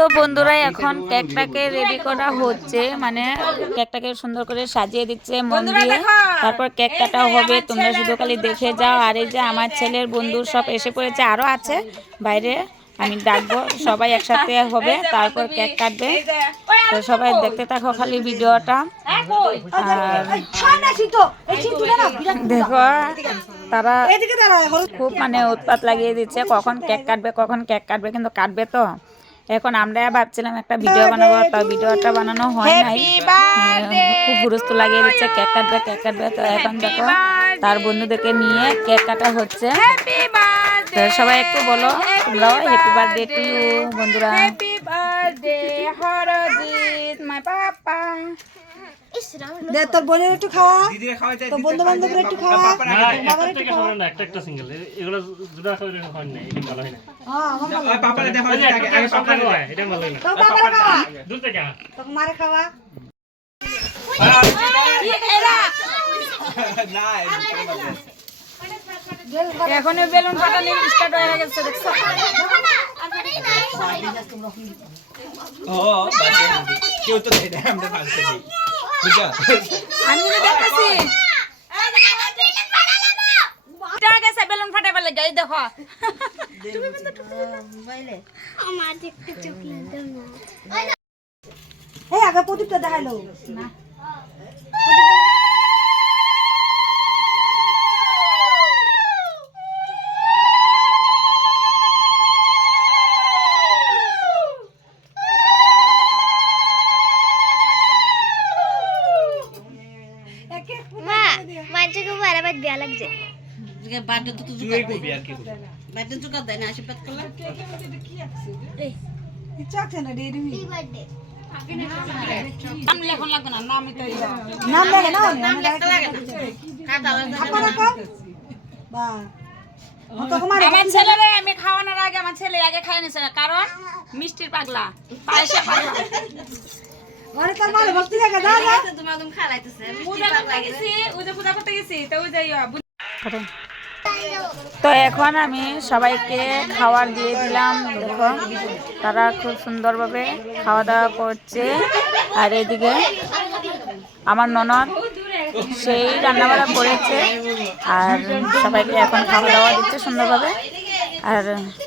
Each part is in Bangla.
তো বন্ধুরা এখন কেকটাকে রেডি করা হচ্ছে। মানে কেকটাকে সুন্দর করে সাজিয়ে দিচ্ছে মন দিয়ে। তারপর কেক কাটা হবে তোমরা শুধু খালি দেখে যাও। আর এই যে আমার ছেলের বন্ধু সব এসে পড়েছে আরও আছে। বাইরে আমি ডাকবো সবাই একসাথে হবে তারপর কেক কাটবে। তো সবাই দেখতে থাকো খালি ভিডিওটা। আর দেখো তারা খুব মানে উৎপাত লাগিয়ে দিচ্ছে। কখন কেক কাটবে কখন কেক কাটবে কিন্তু কাটবে তো। এখন আমরা ভাবছিলাম একটা ভিডিও বানাবো তা ভিডিওটা বানানো হয় নাই। হ্যাঁ, খুব গুরুত্ব লাগিয়ে দিচ্ছে কেক কাটবে কেক কাটবে তো এখন দেখো তার বন্ধুদেরকে নিয়ে কেক কাটা হচ্ছে। তো সবাই একটু বলো তোমরাও হ্যাপি বার্থডে টু ইউ বন্ধুরা। Happy birthday Harjit my papa দে তোর বোনের একটু খাওয়া দিদিকে বন্ধু বান্ধবের একটু খাওয়া। পাপা না একটা না একটা একটা সিঙ্গেল এগুলো দুটা করে হয় না এটা ভালো হয় না হ্যাঁ আমার ভালো দেখা ওই আগে আগে থেকে সমান এটা ভালো না। তোর বাবারে খাওয়া। দূর থেকে তোর মারে খাওয়া। না এখনই বেলুন ফাটানো স্টার্ট হয়ে গেছে দেখছ? ও বাজে কেউ তো দেয় না আমরা বুঝছ আমি তো দেখতেছি। বেলুন ফাটাবার লাগে এই দেখো। এই আগে প্রদীপটা দেখাইলো। মা মাঝে খুব আরামাত বিয়া লাগছে। তুই করবি আর কি করবি ইচ্ছা আছে না ডেরি মি বার্থডে নাম লেখন লাগবে না নাম তো নাম লাগে না। আমি আপনারা কম বা আমার ছেলেরে আমি খাওয়ানোর আগে আমার ছেলে আগে খাই নিছে না কারণ মিষ্টির পাগলা পায়েসে পাগলা। ঘরে তোর মালে ভক্তি লাগে যা যা। পূজা করতে গেছি ওই পূজা করতে গেছি তো ওই তো এখন আমি সবাইকে খাবার দিয়ে দিলাম দেখো তারা খুব সুন্দরভাবে খাওয়া দাওয়া করছে। আর এদিকে আমার ননদ সেই রান্নাবাড়া করেছে আর সবাইকে এখন খাওয়া দাওয়া দিচ্ছে সুন্দরভাবে। আর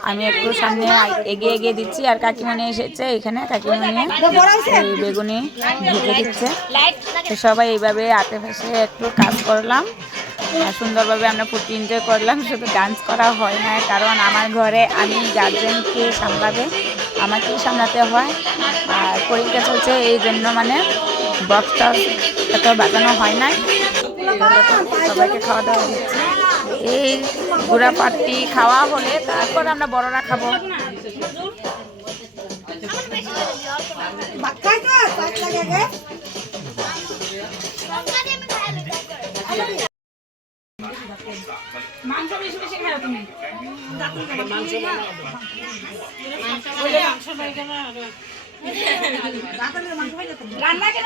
আমি একটু সামনে এগিয়ে এগিয়ে দিচ্ছি। আর কাকিমণি এসেছে এখানে। কাকিমণি এই বেগুনি ভেজে দিচ্ছে। তো সবাই এইভাবে আটে ফেসে একটু কাজ করলাম। সুন্দরভাবে আমরা ফুর্তি এনজয় করলাম। শুধু ডান্স করা হয় না, কারণ আমার ঘরে আমি গার্জেনকে সামলাবে আমাকেই সামলাতে হয়। আর পরীক্ষা চলছে এই জন্য মানে বক্সটা এত বাজানো হয় না সবাইকে খাওয়া দাওয়া দিচ্ছে। এই গুড়া পাট্টি খাওয়া হলে তারপর আমরা বড়রা খাব। মাংস বেশি বেশি খাও তুমি। রান্না কেন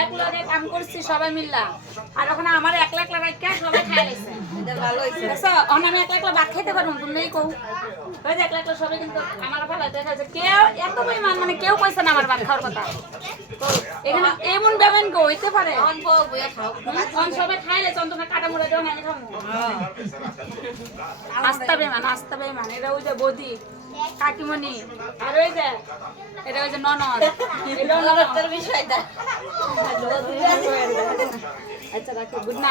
এক লগে কাম করছি সবাই মিল্লা। আর ওখানে আমার একলা একলা রাখা সবাই খাই লাইছে ভালো হইছে। দেখো আমি একলা একলা ভাত খাইতে পারব তুমি কও। ওই যে একলা একলা সবাই কিন্তু আমার ভালো দেখা যাচ্ছে কেউ এত পরিমাণ মানে কেউ কইছে না আমার ভাত খাওয়ার কথা। এখানে এমন গো হইতে পারে। অন সবাই খাই লাইছে অন তোমার কাটা মুড়া দেও আমি খাব আস্তা বেমান আস্তা বেমান। এটা ওই যে বদি কাকিমণি। আর ওই যে এটা ওই যে ননদ। এটা ননদ। বিষয়টা। अच्छा गुड नाइट